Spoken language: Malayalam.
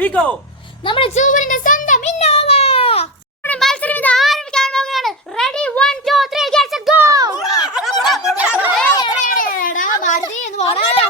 ഫിഗോ. നമ്മുടെ ജൂബിലിന്റെ സ്വന്തം ഇന്നോവ. നമ്മുടെ മത്സരം ഇത് ആരംഭിക്കാൻ പോവുകയാണ്. Ready 1 2 3 gets go. എടാ മാരുതി എന്ന് പോടാ. എടാ